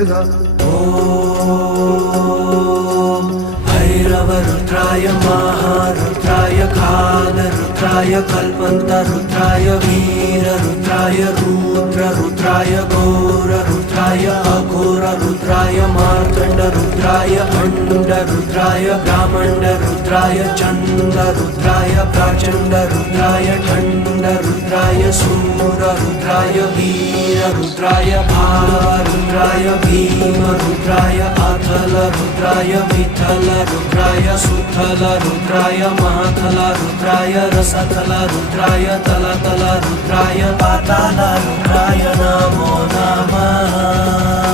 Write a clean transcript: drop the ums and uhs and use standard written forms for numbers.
ॐ भैरवरुद्राय महारुद्राय कालरुद्राय कल्पन्तरुद्राय वीररुद्राय रुद्ररुद्राय घोररुद्राय अघोररुद्राय मार्तण्डरुद्राय अण्डरुद्राय ब्राह्मण्डरुद्राय चण्डरुद्राय प्रचण्डरुद्राय खण्डरुद्राय सूररुद्राय वीररुद्राय भारुद्राय भीमरुद्राय अथलरुद्राय विठलरुद्राय सुथलरुद्राय महाथलरुद्राय रसथलरुद्राय तलतलरुद्राय पातालरुद्राय नमो नमः।